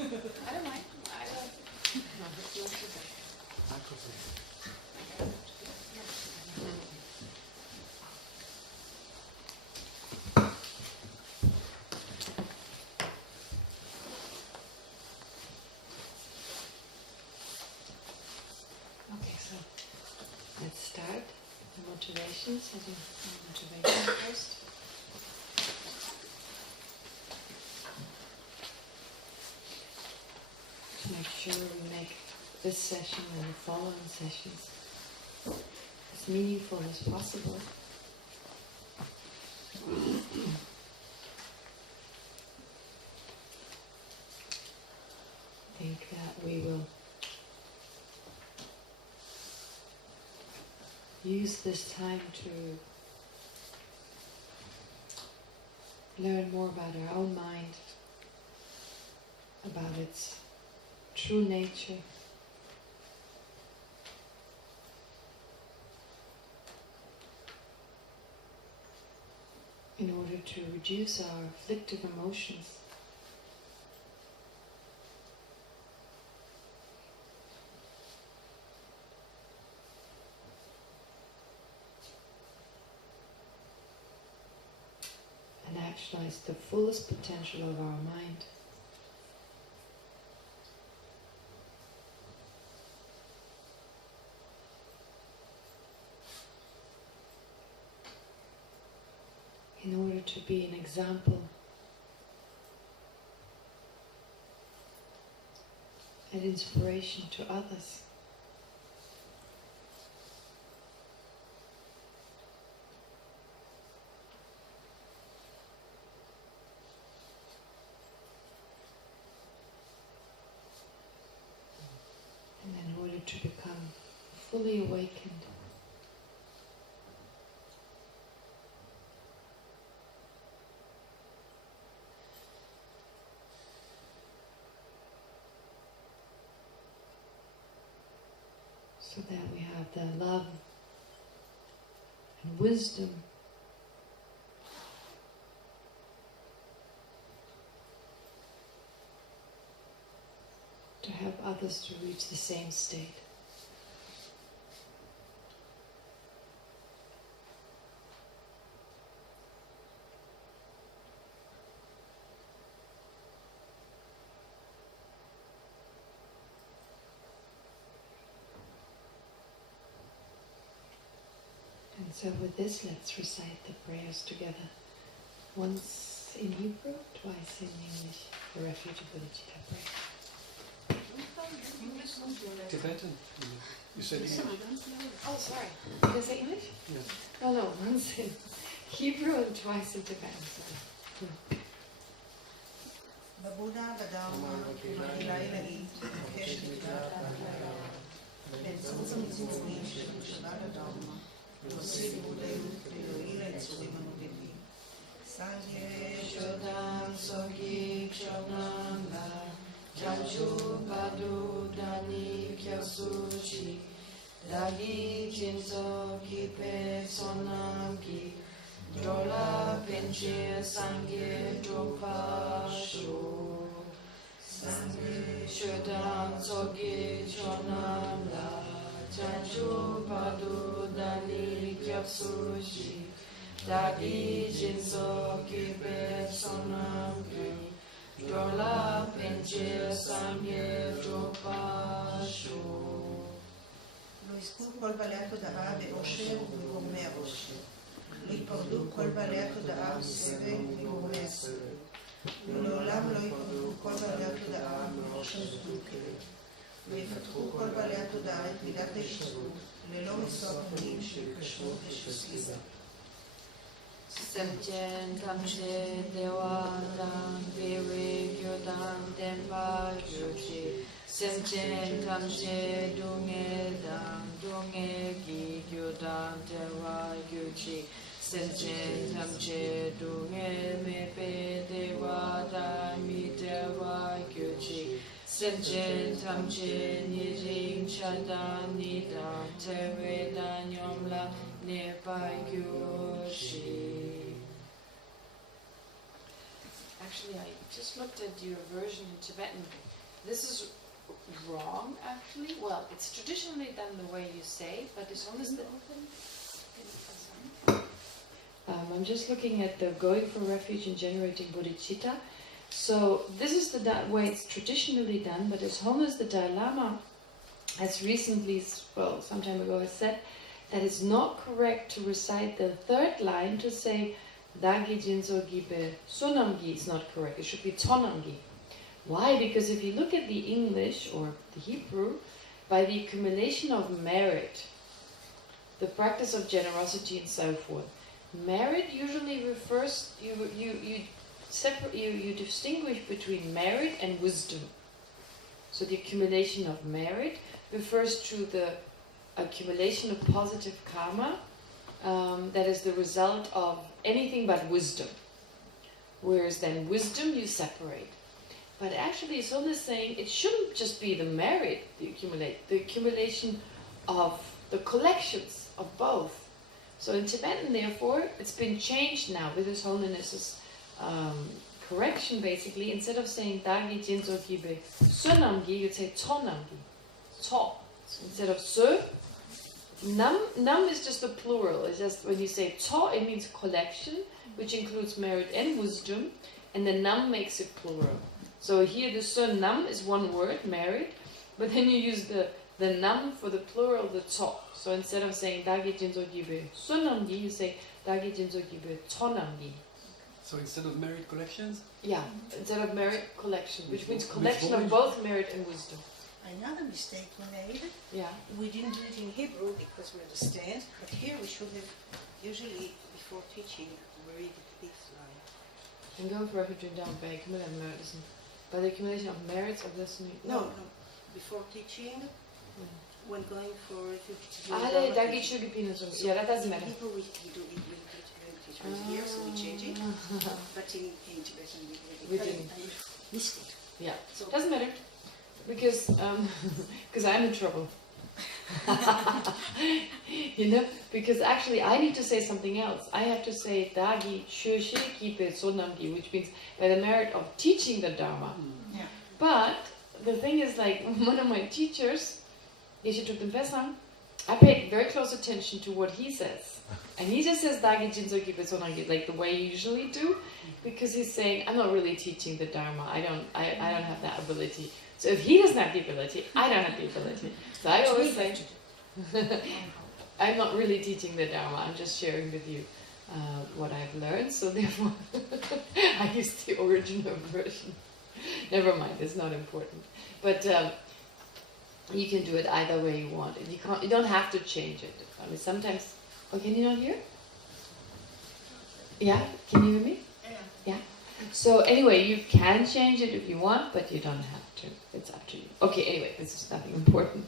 I don't mind. I don't. No, it's not too bad. Okay, so let's start the motivation, setting the motivation first. To make sure we make this session and the following sessions as meaningful as possible. I think that we will use this time to learn more about our own mind, about its true nature, in order to reduce our afflictive emotions. And actualize the fullest potential of our mind. In order to be an example and inspiration to others. And in order to become fully awakened. So that we have the love and wisdom to help others to reach the same state. And so with this, let's recite the prayers together. Once in Hebrew, twice in English, for refutability of prayer. Tibetan. You said English. Oh, sorry. Did I say English? Yes. Oh no, once in Hebrew and twice in Tibetan. Sorry. בבודה בדרמה, מתחילה אלאית, מבקשת תפילת ההכללה, באמצעות המצמצמים של תפילת הדרמה, להוסיף לימודנו כדי להועיל ליצורים הנודדים. סנג'ה שודם סוגי קשונם לה, ג'נג'ו בדו דני קיוסוצ'י, דגי ג'ינזו קיפה סונם קי, Dola penche sangye dropa shu Sangye shodam tsoge chonam la Chanchu padu dani kyapsu shi Dagi jinso kipe sonam ki Dola penche sangye dropa shu לא יזכו כל בעלי התודעה באושר ובגורמי האושר. לא ייפרדו כל בעלי התודעה בסבל ובגורמי הסבל. ולעולם לא ייפרדו כל בעלי התודעה מאושר ובכאב. ויפתחו כל בעלי התודעה את מידת ההשתוות, ללא מסוע פנים של כשרות ושל סלידה. Semchen kamche dewa dang dewe gyodang tenpa gyuchi Semchen kamche dunge dang dunge gi gyodang dewa gyuchi Semchen kamche dunge mepe dewa dang mi dewa gyuchi Semchen kamche niring chadang nidang tewe dang yomla nepa gyuchi. actually, I just looked at your version in Tibetan. This is wrong, actually. Well, it's traditionally done the way you say, but it's almost the... I'm just looking at the going for refuge and generating bodhicitta. So this is the way it's traditionally done, but as Holiness the Dalai Lama has recently, well, some time ago, has said that it's not correct to recite the third line to say Dagi Jinso Gibe Sunamgi. It's not correct. It should be Tonamgi. Why? Because if you look at the English or the Hebrew, by the accumulation of merit, the practice of generosity and so forth, merit usually refers, you distinguish between merit and wisdom. So the accumulation of merit refers to the accumulation of positive karma that is the result of anything but wisdom. Whereas then wisdom you separate. But actually Son is saying it shouldn't just be the merit you accumulate, the accumulation of the collections of both. So in Tibetan, therefore, it's been changed now with His Holiness's correction, basically. Instead of saying Dagi Jinso Gibe Sunamgi, you'd say Tonamgi. To. Instead of Su. Nam is just the plural. It's just when you say To, it means collection, which includes merit and wisdom, and the Nam makes it plural. So here the Sun Nam is one word, merit, but then you use the Nam for the plural, the To. So instead of saying Dagi Jinso Gibe Sunamgi, you say Dagi Jinso Gibe Tonamgi. So instead of merit collections? Yeah, instead of merit collection, which means collection of both merit and wisdom. Another mistake we made, Yeah. we didn't do it in Hebrew because we understand, but here we should have, usually before teaching, we read this line. And go for refuge down by accumulation of merit isn't. By the accumulation of merits of listening. No. Before teaching, when going for refuge. Yeah, that doesn't matter. Hebrew we do it when teachers here, so we change it. But in Tibetan We didn't. I missed it. Yeah, so doesn't matter. Because I'm in trouble. You know, because actually I need to say something else. I have to say Dagi Shushe Kipe Sonamgi, which means by the merit of teaching the Dharma. Yeah. But the thing is, like, one of my teachers, Geshe took the Kelsang, I paid very close attention to what he says. And he just says Dagi Jinso Kipe Sonamgi, like the way you usually do, because he's saying, I'm not really teaching the Dharma. I don't have that ability. So if he doesn't have the ability, I don't have the ability. So I always say, I'm not really teaching the Dharma, I'm just sharing with you what I've learned, so therefore I use the original version. Never mind, it's not important. But you can do it either way you want. And you don't have to change it. I mean, sometimes... Oh, can you not hear? Yeah? Can you hear me? Yeah? So anyway, you can change it if you want, but you don't have to. It's up to you. Okay, anyway, this is nothing important.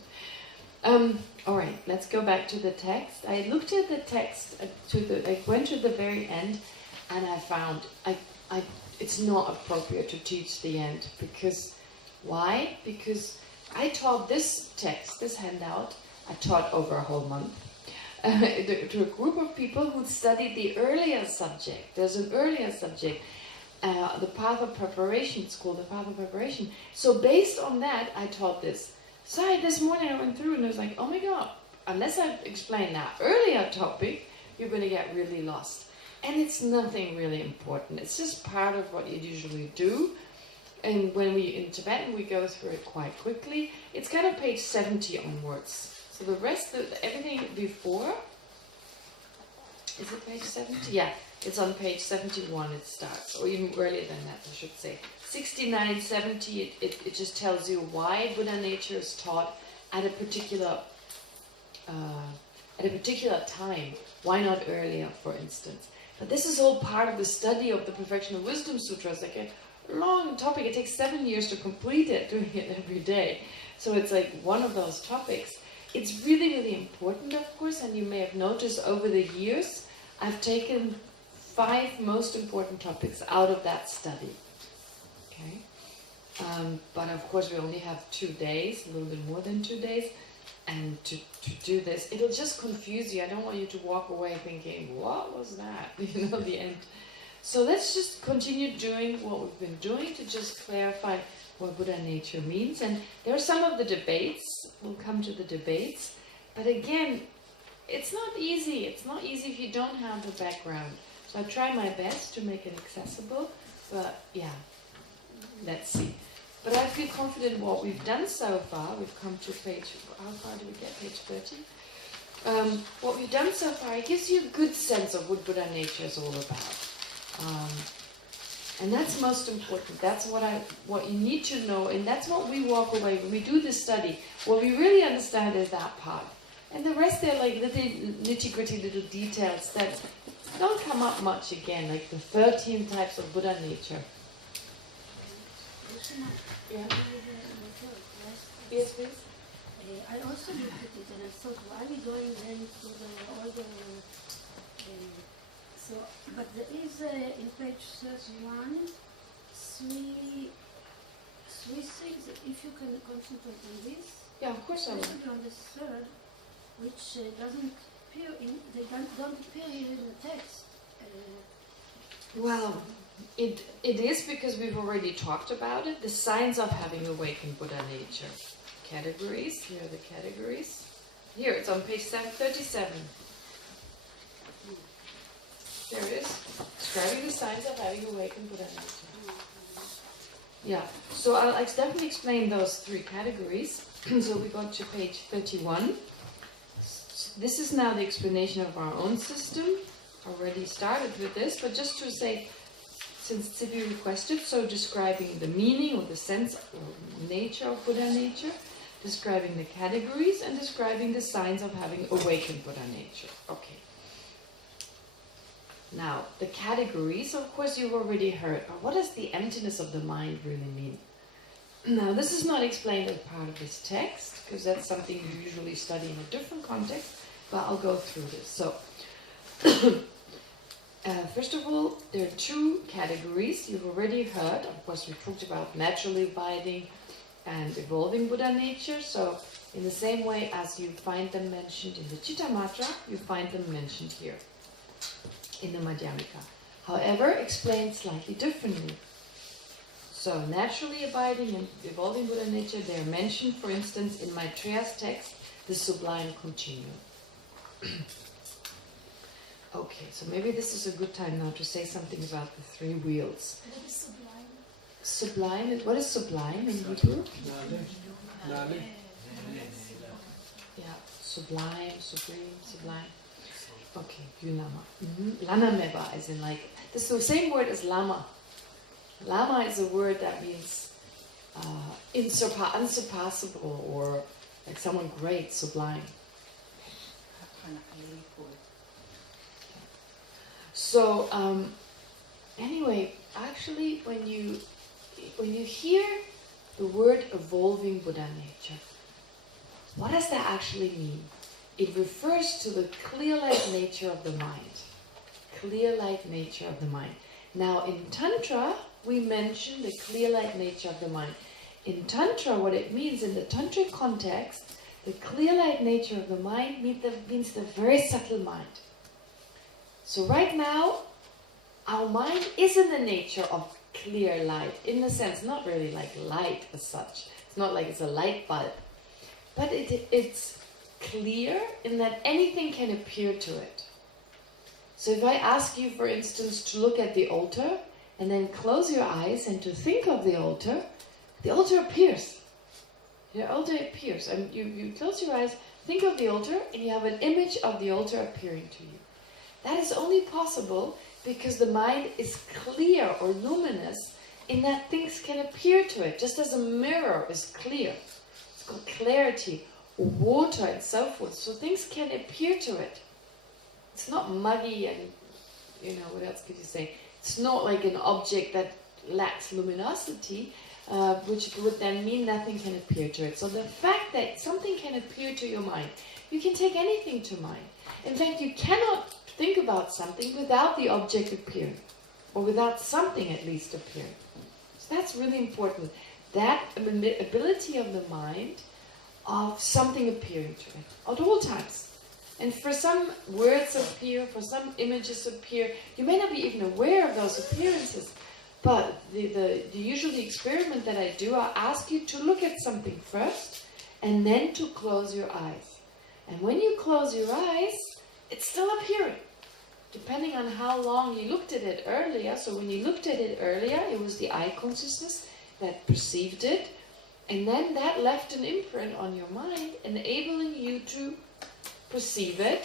Alright, let's go back to the text. I looked at the text, I went to the very end, and I found it's not appropriate to teach the end. Because, why? Because I taught this text, this handout, I taught over a whole month, to a group of people who studied the earlier subject. There's an earlier subject. The path of preparation, it's called the path of preparation. So based on that, I taught this. So this morning I went through and I was like, oh my god, unless I explain that earlier topic, you're going to get really lost. And it's nothing really important. It's just part of what you usually do. And when in Tibetan, we go through it quite quickly. It's kind of page 70 onwards. So the rest of everything before, is it page 70? Yeah. It's on page 71 it starts, or even earlier than that, I should say. 69, 70, it just tells you why Buddha nature is taught at a particular time. Why not earlier, for instance? But this is all part of the study of the Perfection of Wisdom Sutras. Like a long topic. It takes 7 years to complete it, doing it every day. So it's like one of those topics. It's really, really important, of course, and you may have noticed over the years, I've taken 5 most important topics out of that study. Okay? But of course we only have 2 days, a little bit more than 2 days, and to do this, it'll just confuse you. I don't want you to walk away thinking, what was that? You know, the end. So let's just continue doing what we've been doing to just clarify what Buddha nature means. And there are some of the debates. We'll come to the debates. But again, it's not easy. It's not easy if you don't have the background. So I try my best to make it accessible. But yeah, let's see. But I feel confident what we've done so far. We've come to page, how far do we get? Page 30? What we've done so far, it gives you a good sense of what Buddha nature is all about. And that's most important. That's what you need to know, and that's what we walk away when we do this study. What we really understand is that part. And the rest, they're like little nitty-gritty little details that don't come up much again, like the 13 types of Buddha nature. Yeah. Yes, please. I also looked at it and I thought, why are we going then to all the so, but there is in page 31 three things. If you can concentrate on this, Yeah, of course I will. especially on the third, which doesn't appear in don't appear here in the text. Well, it is because we've already talked about it. The signs of having awakened Buddha nature. Categories. Here are the categories. Here, it's on page 37. There it is. Describing the signs of having awakened Buddha nature. Yeah, so I'll definitely explain those three categories. So we got to page 31. This is now the explanation of our own system. Already started with this, but just to say, since Tsibi requested, so describing the meaning or the sense or nature of Buddha nature, describing the categories, and describing the signs of having awakened Buddha nature. Okay. Now, the categories, of course, you've already heard. What does the emptiness of the mind really mean? Now, this is not explained as part of this text, because that's something you usually study in a different context, but I'll go through this. So, first of all, there are two categories you've already heard. Of course, we talked about naturally abiding and evolving Buddha nature. So, in the same way as you find them mentioned in the Chittamatra, you find them mentioned here in the Madhyamika. However, explained slightly differently. So, naturally abiding and evolving Buddha nature, they are mentioned, for instance, in Maitreya's text, the sublime continuum. Okay, so maybe this is a good time now to say something about the three wheels. What is sublime? Sublime, what is sublime in Hebrew? Yeah, sublime, supreme, sublime. Okay, Yunama. Lanameva, as in like, this is the same word as lama. Lama is a word that means unsurpassable, or like someone great, sublime. So, anyway, actually, when you hear the word evolving Buddha nature, what does that actually mean? It refers to the clear-light nature of the mind. Clear-light nature of the mind. Now, in Tantra, we mention the clear-light nature of the mind. In Tantra, what it means in the Tantric context, the clear-light nature of the mind means the very subtle mind. So right now, our mind is in the nature of clear light, in the sense, not really like light as such. It's not like it's a light bulb. But it's clear in that anything can appear to it. So if I ask you, for instance, to look at the altar, and then close your eyes and to think of the altar appears. The altar appears. And you close your eyes, think of the altar, and you have an image of the altar appearing to you. That is only possible because the mind is clear or luminous in that things can appear to it, just as a mirror is clear. It's called clarity, or water and so forth. So things can appear to it. It's not muggy and, what else could you say? It's not like an object that lacks luminosity, which would then mean nothing can appear to it. So the fact that something can appear to your mind, you can take anything to mind. In fact, you cannot think about something without the object appearing, or without something at least appearing. So that's really important. That ability of the mind of something appearing to it at all times. And for some words appear, for some images appear. You may not be even aware of those appearances, but the usual experiment that I do, I'll ask you to look at something first, and then to close your eyes. And when you close your eyes, it's still appearing, depending on how long you looked at it earlier. So when you looked at it earlier, it was the eye consciousness that perceived it, and then that left an imprint on your mind, enabling you to perceive it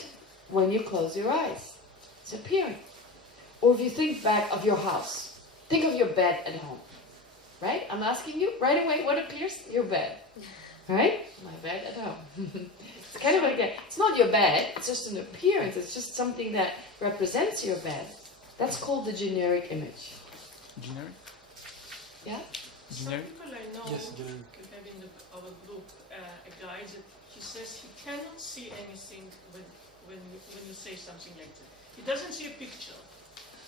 when you close your eyes. It's appearing. Or if you think back of your house, think of your bed at home, right? I'm asking you right away, what appears? Your bed, right? My bed at home. It's kind of like that. It's not your bed, it's just an appearance. It's just something that represents your bed. That's called the generic image. Generic? Yeah? Some Generic? people I know, Yes, generic. maybe in our group, a guy that he says he cannot see anything when you say something like that. He doesn't see a picture.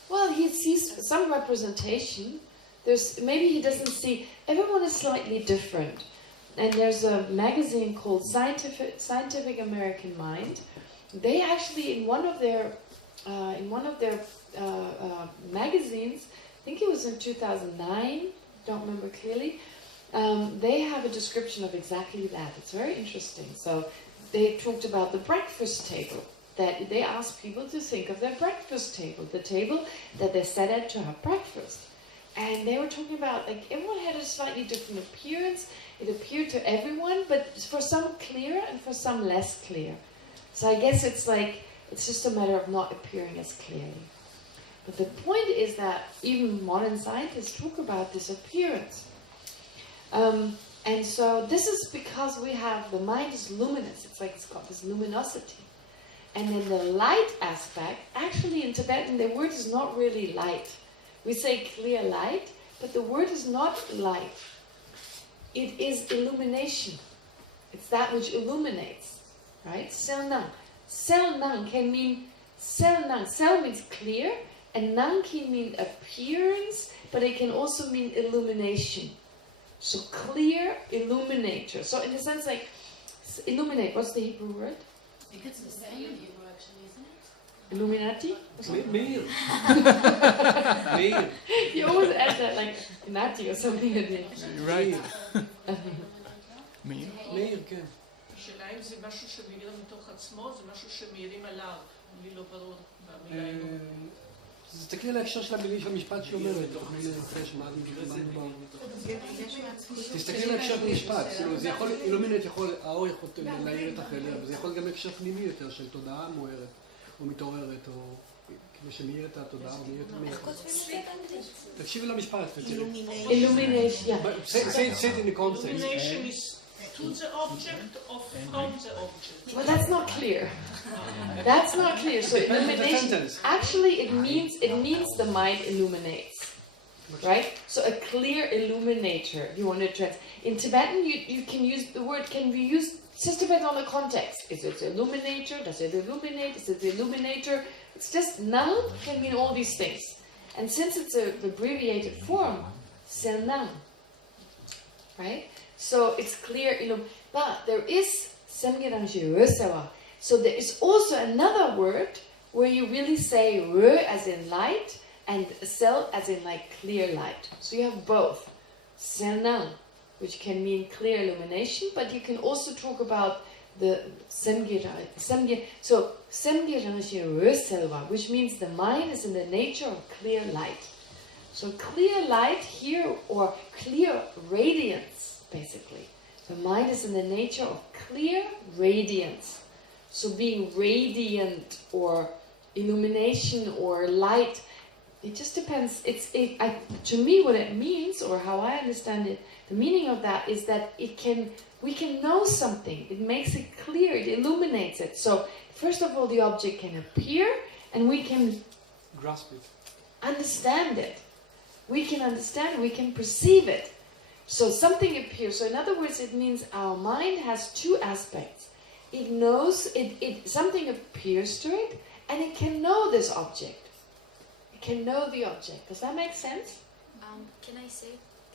Well, he sees some representation. Maybe he doesn't see. Everyone is slightly different. And there's a magazine called Scientific American Mind. They actually, in one of their magazines, I think it was in 2009, don't remember clearly, they have a description of exactly that. It's very interesting. So they talked about the breakfast table, that they asked people to think of their breakfast table, the table that they sat at to have breakfast. And they were talking about, like, everyone had a slightly different appearance. It appeared to everyone, but for some clear and for some less clear. So I guess it's just a matter of not appearing as clearly. But the point is that even modern scientists talk about this appearance. And so this is because the mind is luminous. It's got this luminosity. And then the light aspect, actually in Tibetan, the word is not really light. We say clear light, but the word is not light. It is illumination. It's that which illuminates, right? Sel nang. Sel nang can mean, sel nang. Sel means clear, and nang can mean appearance, but it can also mean illumination. So clear illuminator. So in a sense, like, illuminate, what's the Hebrew word? I think it's the same in Hebrew actually, isn't it? Illuminati? Meir. Meir. You always add that, like, nati or something at the end. Right. מאיר? מאיר, כן. השאלה אם זה משהו שמאיר מתוך עצמו, זה משהו שמאירים עליו. לי לא ברור במילה אלו. תסתכלי על ההקשר של המילים של המשפט שהיא אומרת, תוך מיני רפש, מה מדובר. תסתכלי על ההקשר של המשפט, זה יכול, אילומינט יכול, האור יכול להאיר את החדר, וזה יכול גם הקשר פנימי יותר של תודעה מוארת, או מתעוררת, או כאילו שמאיר את התודעה, או מאיר את המאיר. איך כותבים את זה באנגלית? תקשיבי למשפט. Illumination. Say it in the context. Illumination is to the object or from the object. Well, that's not clear. That's not clear. So illumination, actually it means the mind illuminates. Right? So a clear illuminator, if you want to translate. In Tibetan, you can use the word, can be used, just depends on the context. Is it illuminator? Does it illuminate? Is it the illuminator? It's just nang can mean all these things. And since it's an abbreviated form, sel nang. Right? So it's clear, but there is so there is also another word where you really say re as in light and sel as in like clear light. So you have both. Senang, which can mean clear illumination, but you can also talk about the semgira. So semgira, which means the mind is in the nature of clear light. So clear light here, or clear radiance, basically. The mind is in the nature of clear radiance. So being radiant or illumination or light, it just depends. To me, what it means, or how I understand it, the meaning of that is that we can know something. It makes it clear. It illuminates it. So first of all, the object can appear, and we can grasp it, understand it. We can understand. We can perceive it. So something appears. So in other words, it means our mind has two aspects. It knows something appears to it, and it can know this object. It can know the object. Does that make sense? Can I say?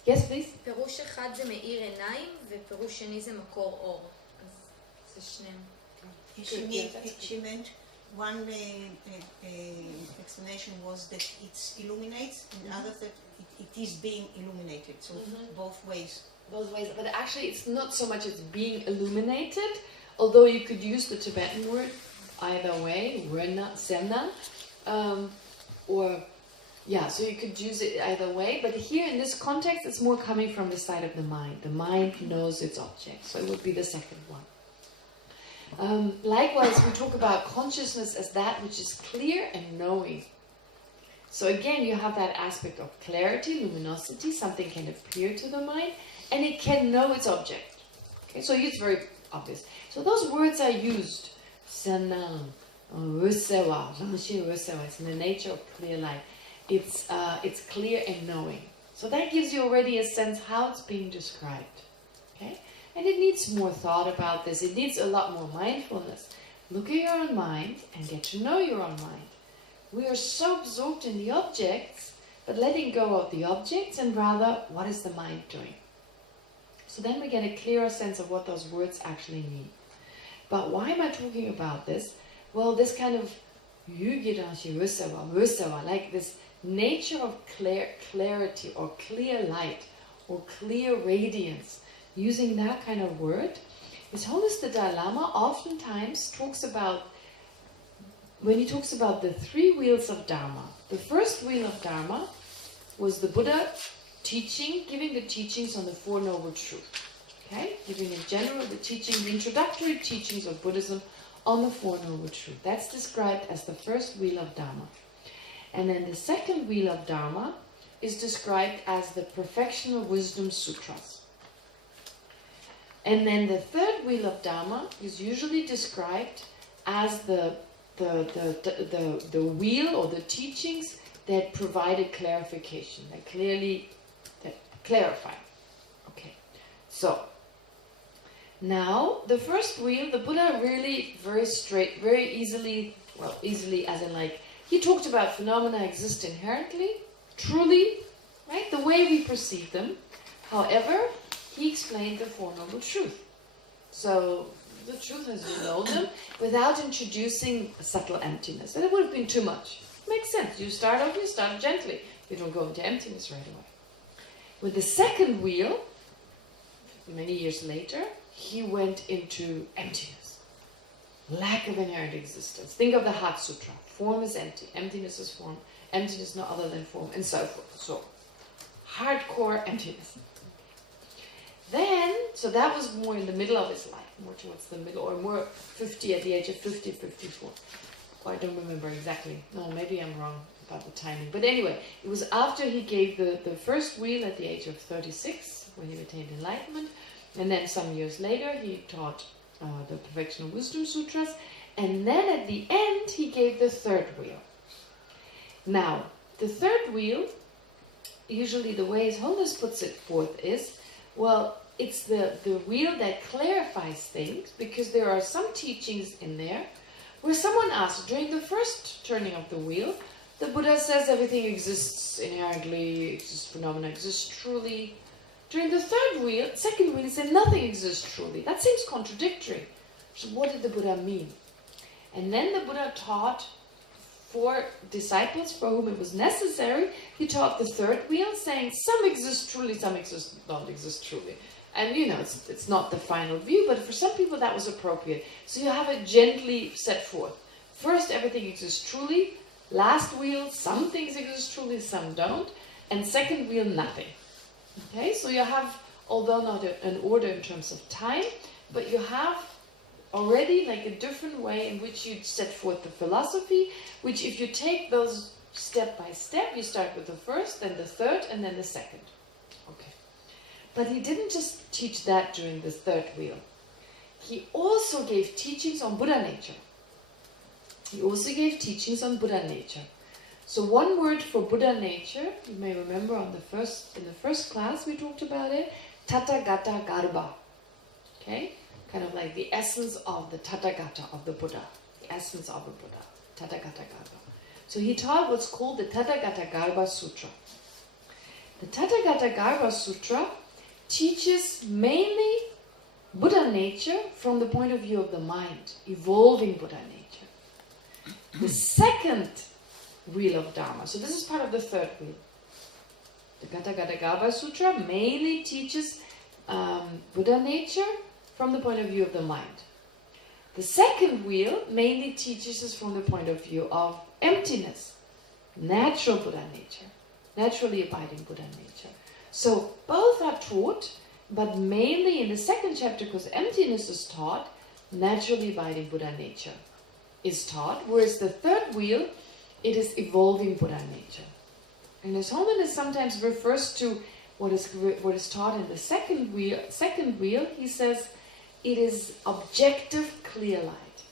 Yes, please. פירוש אחד זה מאיר עיניים, ופירוש שני זה מקור אור. אז זה שניהם. She meant one explanation was that it illuminates, and the other that it is being illuminated. So both ways. Both ways, but actually it's not so much as being illuminated, although you could use the Tibetan word either way, Sena, or yeah, so you could use it either way, but here in this context it's more coming from the side of the mind. The mind knows its object, so it would be the second one. Likewise, we talk about consciousness as that which is clear and knowing. So again, you have that aspect of clarity, luminosity, something can appear to the mind, and it can know its object. Okay, so it's very obvious. So those words are used. Sanam, Usewa, it's in the nature of clear light. It's clear and knowing. So that gives you already a sense how it's being described. Okay? And it needs more thought about this. It needs a lot more mindfulness. Look at your own mind and get to know your own mind. We are so absorbed in the objects, but letting go of the objects and rather, what is the mind doing? So then we get a clearer sense of what those words actually mean. But why am I talking about this? Well, this kind of like this nature of clarity or clear light or clear radiance, using that kind of word, His Holiness the Dalai Lama oftentimes talks about, when he talks about the three wheels of Dharma. The first wheel of Dharma was the Buddha teaching, giving the teachings on the Four Noble Truths. Okay? Giving in general the teaching, the introductory teachings of Buddhism on the Four Noble Truths. That's described as the first wheel of Dharma. And then the second wheel of Dharma is described as the Perfectional Wisdom Sutras. And then the third wheel of Dharma is usually described as the wheel or the teachings that provided clarification, that clarify. Okay, so now the first wheel, the Buddha really very easily as in like, he talked about phenomena exist inherently, truly, right, the way we perceive them. However, he explained the Four Noble Truths. So the truth as you know them, without introducing a subtle emptiness. And it would have been too much. Makes sense. You start gently. You don't go into emptiness right away. With the second wheel, many years later, he went into emptiness. Lack of inherent existence. Think of the Heart Sutra. Form is empty. Emptiness is form. Emptiness no other than form. And so forth. So, hardcore emptiness. Then, so that was more in the middle of his life. More towards the middle, or more 50 at the age of 50, 54. Oh, I don't remember exactly. No, maybe I'm wrong about the timing. But anyway, it was after he gave the first wheel at the age of 36, when he attained enlightenment. And then some years later, he taught the Perfectional Wisdom Sutras. And then at the end, he gave the third wheel. Now, the third wheel, usually the way His Holiness puts it forth is, well, it's the wheel that clarifies things, because there are some teachings in there where someone asks, during the first turning of the wheel, the Buddha says everything exists inherently, phenomena exist truly. During the second wheel, he said nothing exists truly. That seems contradictory. So what did the Buddha mean? And then the Buddha taught for disciples for whom it was necessary. He taught the third wheel, saying some exist truly, some don't exist truly. And you know, it's not the final view, but for some people that was appropriate. So you have it gently set forth. First, everything exists truly. Last wheel, some things exist truly, some don't. And second wheel, nothing. Okay, so you have, although not an order in terms of time, but you have already like a different way in which you set forth the philosophy, which if you take those step by step, you start with the first, then the third, and then the second. Okay. But he didn't just teach that during the third wheel. He also gave teachings on Buddha nature. He also gave teachings on Buddha nature. So one word for Buddha nature, you may remember in the first class we talked about it, Tathagata Garbha. Okay? Kind of like the essence of the Tathagata of the Buddha. The essence of the Buddha. Tathagata Garbha. So he taught what's called the Tathagata Garbha Sutra. The Tathagata Garbha Sutra teaches mainly Buddha nature from the point of view of the mind, evolving Buddha nature. The second wheel of Dharma, so this is part of the third wheel. The Gatha Sutra mainly teaches Buddha nature from the point of view of the mind. The second wheel mainly teaches us from the point of view of emptiness, natural Buddha nature, naturally abiding Buddha nature. So both are taught, but mainly in the second chapter, because emptiness is taught, naturally abiding Buddha nature is taught, whereas the third wheel, it is evolving Buddha nature. And His Holiness sometimes refers to what is taught in the second wheel, he says, it is objective clear light.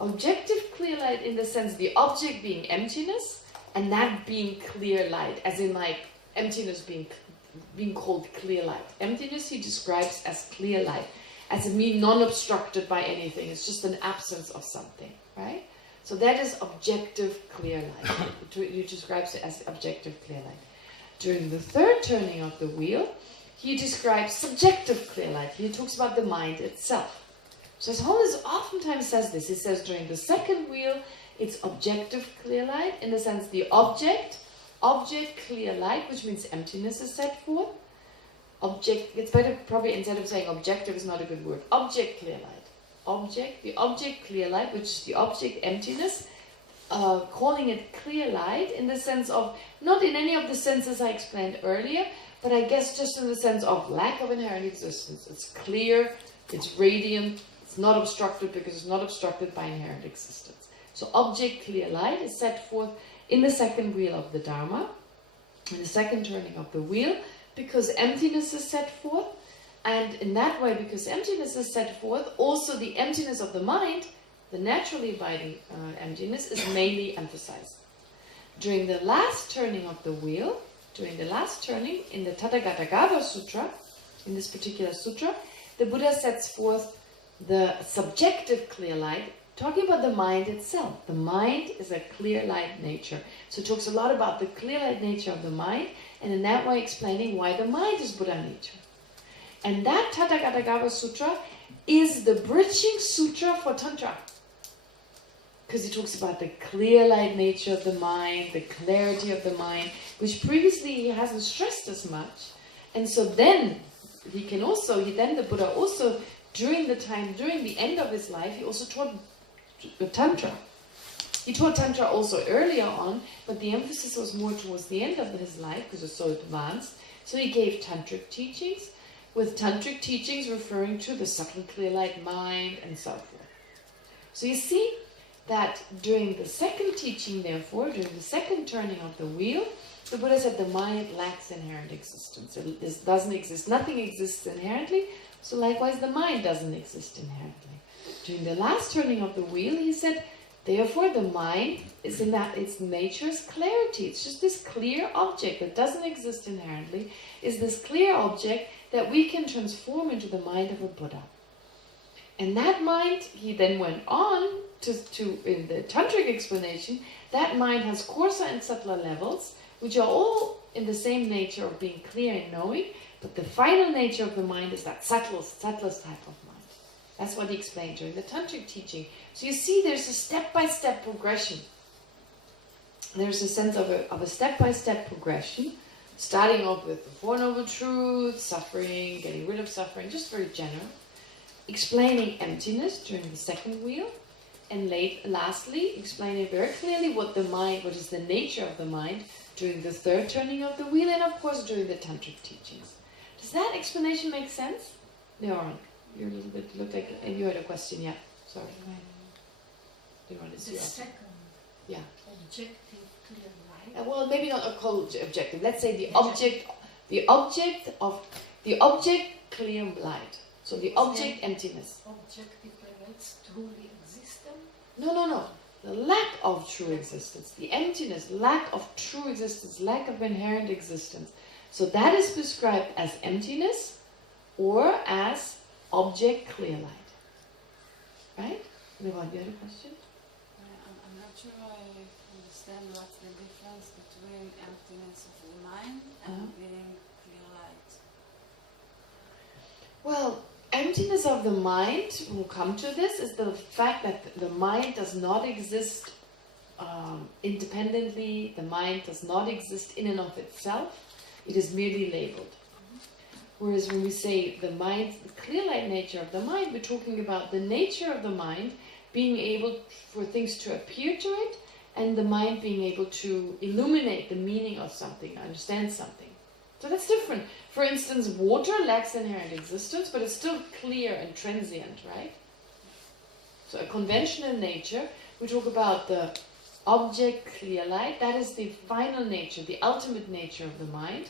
Objective clear light in the sense the object being emptiness and that being clear light, as in like emptiness being called clear light. Emptiness he describes as clear light, as it means non-obstructed by anything. It's just an absence of something, right? So that is objective clear light. He describes it as objective clear light. During the third turning of the wheel, he describes subjective clear light. He talks about the mind itself. So His Holiness oftentimes says this. He says during the second wheel, it's objective clear light, in the sense the object clear light, which means emptiness is set forth. It's better probably, instead of saying objective is not a good word, object clear light. The object clear light, which is the object emptiness, calling it clear light in the sense of, not in any of the senses I explained earlier, but I guess just in the sense of lack of inherent existence. It's clear, it's radiant, it's not obstructed because it's not obstructed by inherent existence. So object clear light is set forth in the second wheel of the Dharma, in the second turning of the wheel, because emptiness is set forth, and in that way, because emptiness is set forth, also the emptiness of the mind, the naturally abiding emptiness, is mainly emphasized. During the last turning of the wheel, in the Tathagata Sutra, in this particular sutra, the Buddha sets forth the subjective clear light, talking about the mind itself. The mind is a clear light nature. So it talks a lot about the clear light nature of the mind, and in that way explaining why the mind is Buddha nature. And that Tathagata Sutra is the bridging sutra for Tantra. Because he talks about the clear light nature of the mind, the clarity of the mind, which previously he hasn't stressed as much. And so then the Buddha also, during the end of his life, he also taught Tantra. He taught Tantra also earlier on, but the emphasis was more towards the end of his life because it's so advanced. So he gave Tantric teachings, with Tantric teachings referring to the subtle clear light mind and so forth. So you see that during the second teaching, therefore, during the second turning of the wheel, the Buddha said the mind lacks inherent existence. It doesn't exist. Nothing exists inherently, so likewise the mind doesn't exist inherently. During the last turning of the wheel, he said, therefore the mind is in that its nature's clarity. It's just this clear object that doesn't exist inherently, is this clear object that we can transform into the mind of a Buddha. And that mind, he then went on to in the Tantric explanation, that mind has coarser and subtler levels, which are all in the same nature of being clear and knowing, but the final nature of the mind is that subtlest type of mind. That's what he explained during the Tantric teaching. So you see there's a step-by-step progression. There's a sense of a step-by-step progression, starting off with the Four Noble Truths, suffering, getting rid of suffering, just very general, explaining emptiness during the second wheel, and lastly, explaining very clearly what is the nature of the mind during the third turning of the wheel, and of course during the Tantric teachings. Does that explanation make sense? Leon, you're a little bit, looked like, and you had a question, yeah, sorry. Do you want to see? The second objective clear light. Well, maybe not called objective. Let's say the object clear light. So the object emptiness. Objective clear light truly existent? No. The lack of true existence. The emptiness, lack of true existence, lack of inherent existence. So that is described as emptiness or as object clear light. Right? Leon, you had a question? I'm not sure I understand what's the difference between emptiness of the mind and being clear light. Well, emptiness of the mind, we'll come to this, is the fact that the mind does not exist independently, the mind does not exist in and of itself, it is merely labeled. Whereas when we say the mind, the clear light nature of the mind, we're talking about the nature of the mind being able for things to appear to it, and the mind being able to illuminate the meaning of something, understand something. So that's different. For instance, water lacks inherent existence, but it's still clear and transient, right? So a conventional nature, we talk about the object, clear light, that is the final nature, the ultimate nature of the mind.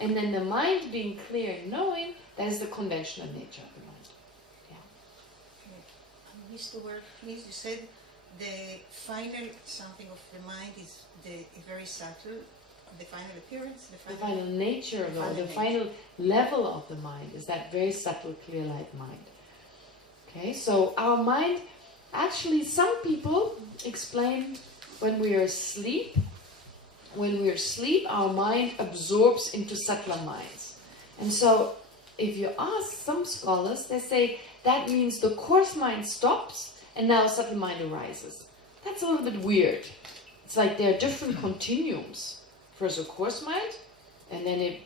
And then the mind being clear and knowing, that is the conventional nature of the mind. Yeah. Mr. Word, please, you said the final something of the mind is the very subtle, the final appearance, the final nature of the final level of the mind is that very subtle, clear light mind. Okay, so our mind, actually some people explain when we are asleep, our mind absorbs into subtler minds. And so if you ask some scholars, they say that means the coarse mind stops and now subtle mind arises. That's a little bit weird. It's like there are different continuums. First a coarse mind, and then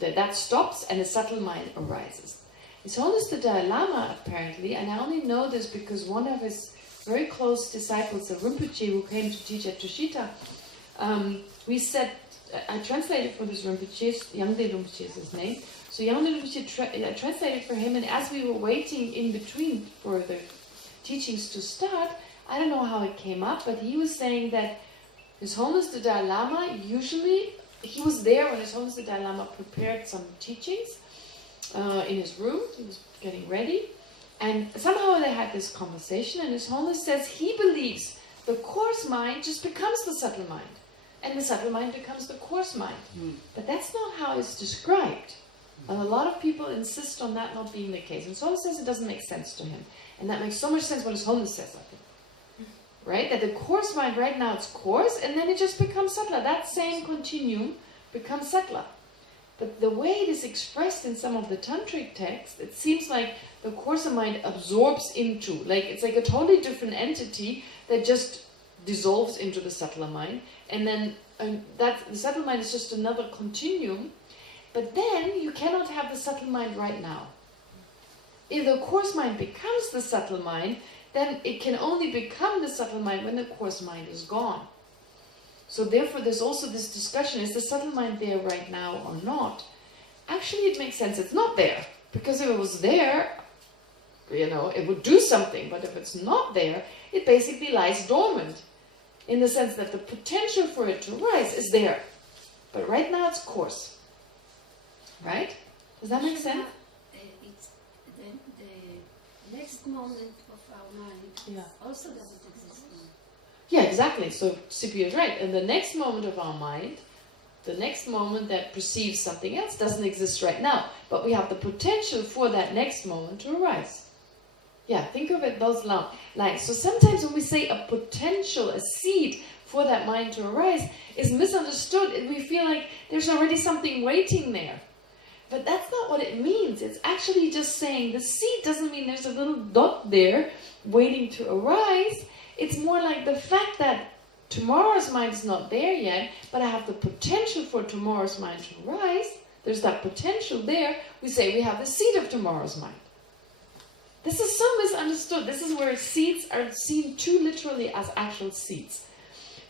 that stops and a subtle mind arises. His Holiness the Dalai Lama, apparently, and I only know this because one of his very close disciples, the Rinpoche, who came to teach at Tushita, we said, I translated for this Rinpoche, Yangde Rinpoche is his name, so Yangde Rinpoche I translated for him, and as we were waiting in between for the teachings to start, I don't know how it came up, but he was saying that His Holiness the Dalai Lama, usually, he was there when His Holiness the Dalai Lama prepared some teachings in his room, he was getting ready, and somehow they had this conversation, and His Holiness says he believes the coarse mind just becomes the subtle mind, and the subtle mind becomes the coarse mind. But that's not how it's described. And a lot of people insist on that not being the case. And His Holiness says it doesn't make sense to him. And that makes so much sense what His Holiness says, I think. Right? That the coarse mind, right now it's coarse, and then it just becomes subtler. That same continuum becomes subtler. But the way it is expressed in some of the tantric texts, it seems like the coarser mind absorbs into, like it's like a totally different entity that just dissolves into the subtler mind, and then that the subtle mind is just another continuum. But then you cannot have the subtle mind right now. If the coarse mind becomes the subtle mind, then it can only become the subtle mind when the coarse mind is gone. So therefore there's also this discussion, is the subtle mind there right now or not? Actually it makes sense, it's not there. Because if it was there, it would do something. But if it's not there, it basically lies dormant. In the sense that the potential for it to rise is there. But right now it's coarse. Right? Does that make sense? It's the next moment of our mind also doesn't exist now. Yeah, exactly. So Sipi is right. And the next moment of our mind, the next moment that perceives something else doesn't exist right now. But we have the potential for that next moment to arise. Yeah, think of it those lines. So sometimes when we say a potential, a seed for that mind to arise is misunderstood. We feel like there's already something waiting there. But that's not what it means. It's actually just saying the seed doesn't mean there's a little dot there waiting to arise. It's more like the fact that tomorrow's mind is not there yet, but I have the potential for tomorrow's mind to rise. There's that potential there. We say we have the seed of tomorrow's mind. This is so misunderstood. This is where seeds are seen too literally as actual seeds.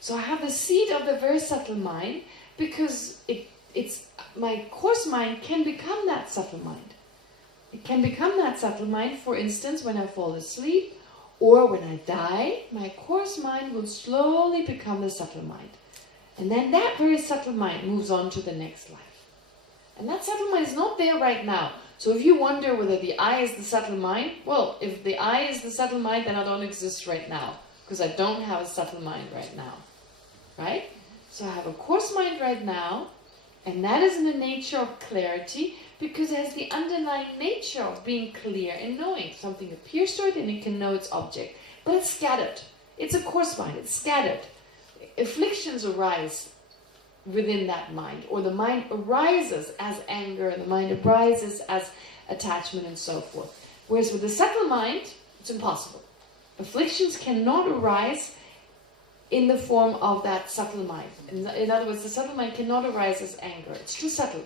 So I have the seed of the very subtle mind because it's my coarse mind can become that subtle mind. It can become that subtle mind, for instance, when I fall asleep or when I die, my coarse mind will slowly become the subtle mind. And then that very subtle mind moves on to the next life. And that subtle mind is not there right now. So if you wonder whether the I is the subtle mind, well, if the I is the subtle mind, then I don't exist right now. Because I don't have a subtle mind right now. Right? So I have a coarse mind right now, and that is in the nature of clarity, because it has the underlying nature of being clear and knowing. Something appears to it and it can know its object. But it's scattered. It's a coarse mind. It's scattered. Afflictions arise within that mind, or the mind arises as anger, and the mind arises as attachment and so forth. Whereas with the subtle mind, it's impossible. Afflictions cannot arise in the form of that subtle mind. In other words, the subtle mind cannot arise as anger. It's too subtle.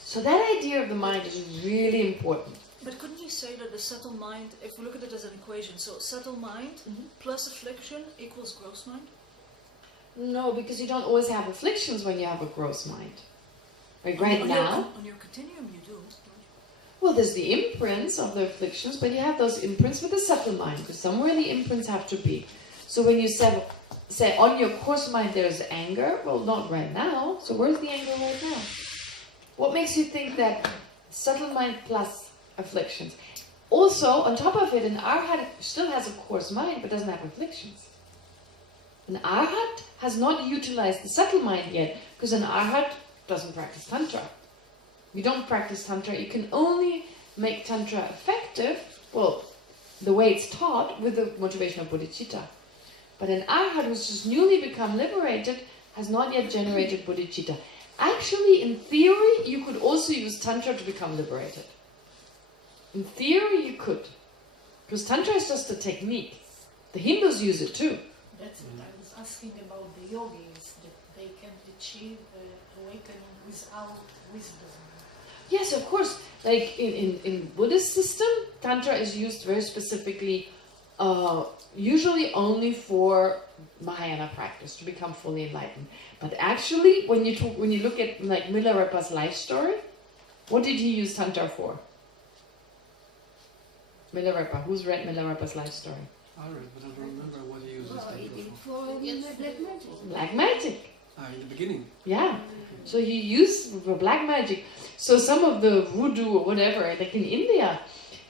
So that idea of the mind is really important. But couldn't you say that the subtle mind, if we look at it as an equation, so subtle mind plus affliction equals gross mind? No, because you don't always have afflictions when you have a gross mind. Like right now. On your continuum you do, don't you? Well, there's the imprints of the afflictions, but you have those imprints with the subtle mind, because somewhere the imprints have to be. So when you say on your coarse mind there's anger, well, not right now. So where's the anger right now? What makes you think that subtle mind plus afflictions? Also, on top of it, an arhat still has a coarse mind, but doesn't have afflictions. An arhat has not utilized the subtle mind yet, because an arhat doesn't practice tantra. You don't practice tantra. You can only make tantra effective, well, the way it's taught, with the motivation of bodhicitta. But an arhat who's just newly become liberated has not yet generated bodhicitta. Actually, in theory, you could also use tantra to become liberated. In theory, you could. Because tantra is just a technique. The Hindus use it too. That's what I was asking about the yogis, that they can achieve awakening without wisdom. Yes, of course. Like in Buddhist system, tantra is used very specifically, usually only for Mahayana practice, to become fully enlightened. But actually, when you look at like Milarepa's life story, what did he use tantra for? Milarepa. Who's read Milarepa's life story? I read, but I don't remember what he uses tantra For black magic. Black magic. in the beginning. Yeah. So he used for black magic. So some of the voodoo or whatever, like in India,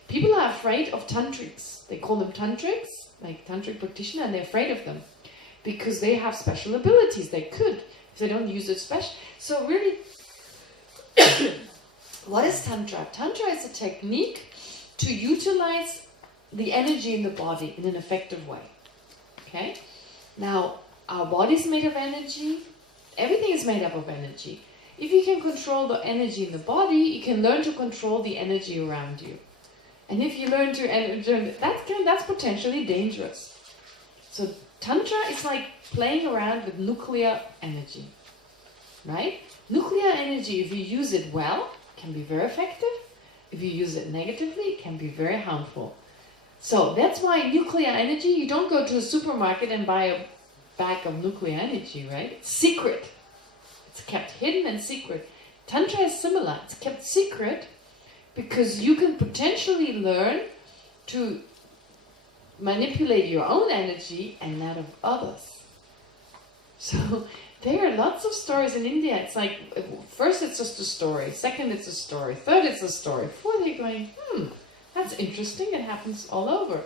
people are afraid of tantrics. They call them tantrics, like tantric practitioner, and they're afraid of them because they have special abilities. They could, if they don't use it special. So really, what is tantra? Tantra is a technique to utilize the energy in the body in an effective way. Okay? Now, our body's made of energy. Everything is made up of energy. If you can control the energy in the body, you can learn to control the energy around you. And if you learn to, that's potentially dangerous. So Tantra is like playing around with nuclear energy. Right? Nuclear energy, if you use it well, can be very effective. If you use it negatively, it can be very harmful. So that's why nuclear energy, you don't go to a supermarket and buy a bag of nuclear energy, right? It's secret. It's kept hidden and secret. Tantra is similar. It's kept secret because you can potentially learn to manipulate your own energy and that of others. So there are lots of stories in India. It's like, first it's just a story, second it's a story, third it's a story, fourth you're going, that's interesting, it happens all over.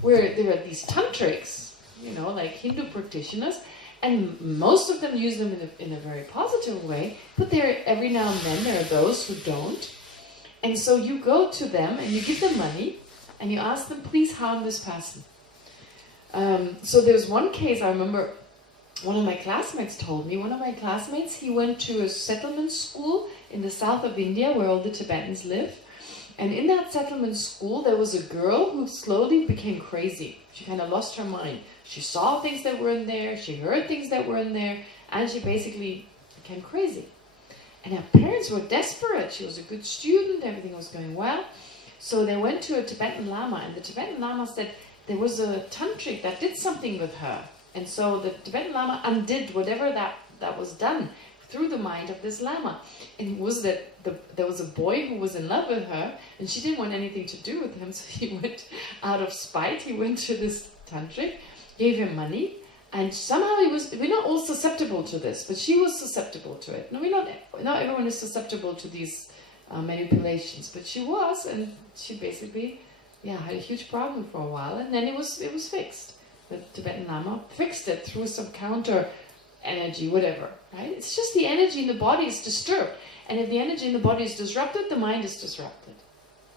Where there are these tantrics, you know, like Hindu practitioners, and most of them use them in a very positive way, but every now and then there are those who don't. And so you go to them and you give them money and you ask them, please harm this person. So there's one case I remember one of my classmates told me. One of my classmates, he went to a settlement school in the south of India where all the Tibetans live. And in that settlement school, there was a girl who slowly became crazy. She kind of lost her mind. She saw things that were in there, she heard things that were in there, and she basically became crazy. And her parents were desperate. She was a good student, everything was going well. So they went to a Tibetan Lama, and the Tibetan Lama said there was a tantric that did something with her. And so the Tibetan Lama undid whatever that was done through the mind of this Lama. And it was that there was a boy who was in love with her, and she didn't want anything to do with him, so he went out of spite. He went to this tantric, gave him money, and somehow we're not all susceptible to this, but she was susceptible to it. No, not everyone is susceptible to these manipulations, but she was, and she basically, had a huge problem for a while, and then it was fixed. The Tibetan Lama fixed it through some counter energy, whatever, right? It's just the energy in the body is disturbed. And if the energy in the body is disrupted, the mind is disrupted.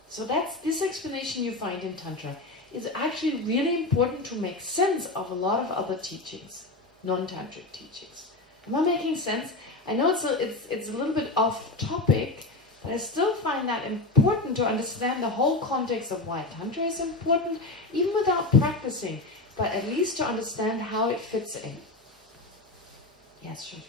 So that's this explanation you find in Tantra is actually really important to make sense of a lot of other teachings, non-tantric teachings. Am I making sense? I know it's a little bit off topic, But I still find that important to understand the whole context of why Tantra is important, even without practicing, but at least to understand how it fits in. Yes, sure.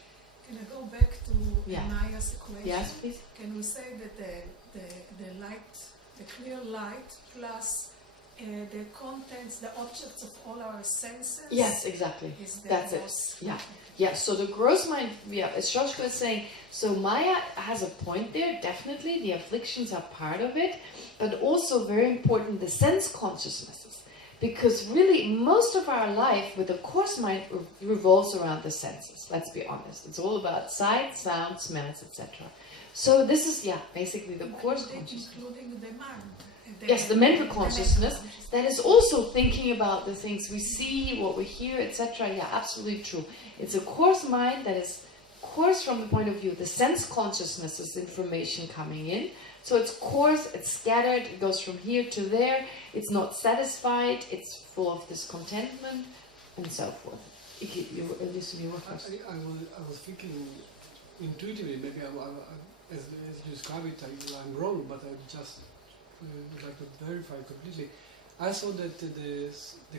Can I go back to Yeah. Anaya's equation? Yes, please. Can we say that the light, the clear light, plus the contents, the objects of all our senses? Yes, exactly. Is the That's it. gross Yeah. mind? Yeah, so the gross mind, yeah, as Shoshka is saying, so Maya has a point there, definitely, the afflictions are part of it, but also very important, the sense consciousnesses. Because really, most of our life with the coarse mind revolves around the senses, let's be honest. It's all about sight, sound, smells, etc. So this is, yeah, basically the coarse consciousness. Including the mind. Yes, the mental consciousness that is also thinking about the things we see, what we hear, etc. Yeah, absolutely true. It's a coarse mind that is coarse from the point of view. The sense consciousness is information coming in. So it's coarse, it's scattered, it goes from here to there. It's not satisfied, it's full of discontentment, and so forth. Listen, you were first. I was thinking intuitively, maybe as you describe it, I'm wrong, but I just would like to verify completely. I saw that the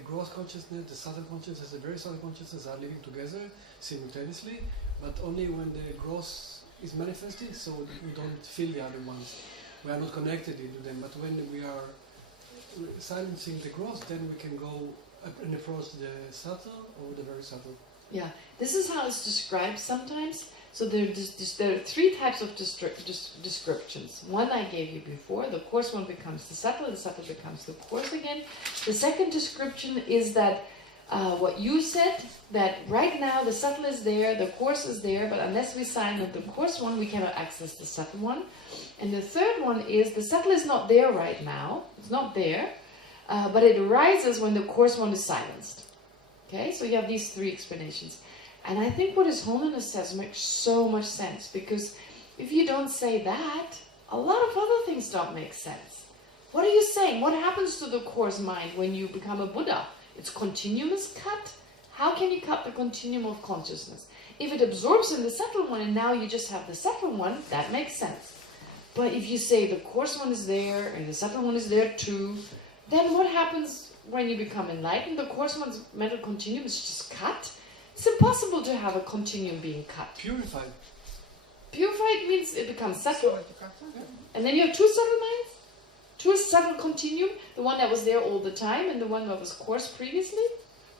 gross consciousness, the subtle consciousness, the very subtle consciousness are living together simultaneously, but only when the gross is manifesting, so we don't feel the other ones. We are not connected into them, but when we are silencing the gross, then we can go and approach the subtle or the very subtle. Yeah, this is how it's described sometimes. So there are three types of descriptions. One I gave you before, the coarse one becomes the subtle becomes the coarse again. The second description is that what you said, that right now the subtle is there, the coarse is there, but unless we silence the coarse one, we cannot access the subtle one. And the third one is the subtle is not there right now, it's not there, but it arises when the coarse one is silenced. Okay, so you have these three explanations. And I think what His Holiness says makes so much sense, because if you don't say that, a lot of other things don't make sense. What are you saying? What happens to the coarse mind when you become a Buddha? Its continuum is cut. How can you cut the continuum of consciousness? If it absorbs in the subtle one and now you just have the subtle one, that makes sense. But if you say the coarse one is there and the subtle one is there too, then what happens when you become enlightened? The coarse one's mental continuum is just cut. It's impossible to have a continuum being cut. Purified. Purified means it becomes subtle. And then you have two subtle minds. Two subtle continuum, the one that was there all the time and the one that was coarse previously.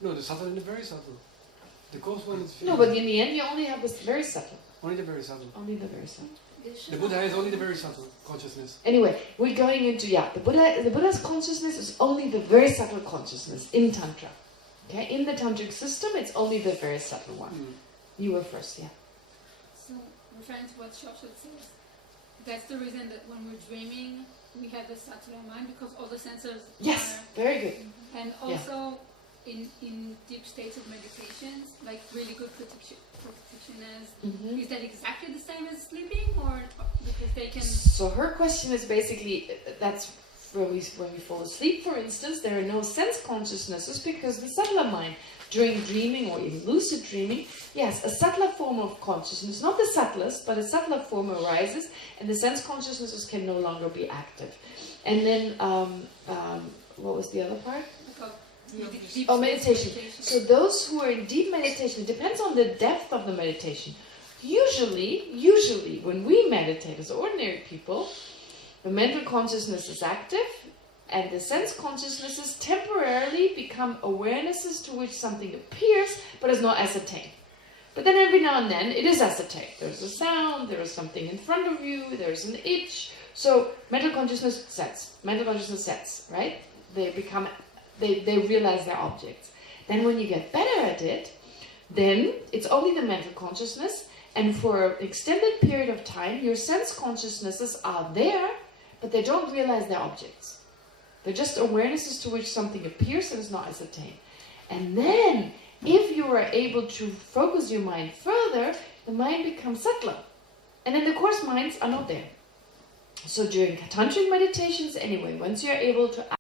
No, the subtle and the very subtle. The coarse one is... No, but in the end you only have this very subtle. Only the very subtle. Only the very subtle. The Buddha has only the very subtle consciousness. Anyway, we're going into, the Buddha's consciousness is only the very subtle consciousness in Tantra. Okay, in the Tantric system, it's only the very subtle one. You were first, yeah. So, referring to what Shosha says, that's the reason that when we're dreaming, we have the subtler mind, because all the senses Yes, are... very good. And also, in deep states of meditations, like really good practitioners, is that exactly the same as sleeping, or because they can... So her question is basically, that's when we fall asleep, for instance, there are no sense consciousnesses because the subtler mind, during dreaming or even lucid dreaming, yes, a subtler form of consciousness, not the subtlest, but a subtler form arises, and the sense consciousnesses can no longer be active. And then, what was the other part? Meditation. So those who are in deep meditation, it depends on the depth of the meditation. Usually, when we meditate as ordinary people, the mental consciousness is active, and the sense consciousnesses temporarily become awarenesses to which something appears, but is not ascertained. But then every now and then, it is ascertained. There's a sound, there is something in front of you, there's an itch. So mental consciousness sets, right? They realize their objects. Then when you get better at it, then it's only the mental consciousness, and for an extended period of time, your sense consciousnesses are there, but they don't realize their objects. They're just awarenesses to which something appears and is not ascertained. And then, if you are able to focus your mind further, the mind becomes subtler. And then the coarse minds are not there. So during tantric meditations, anyway, once you're able to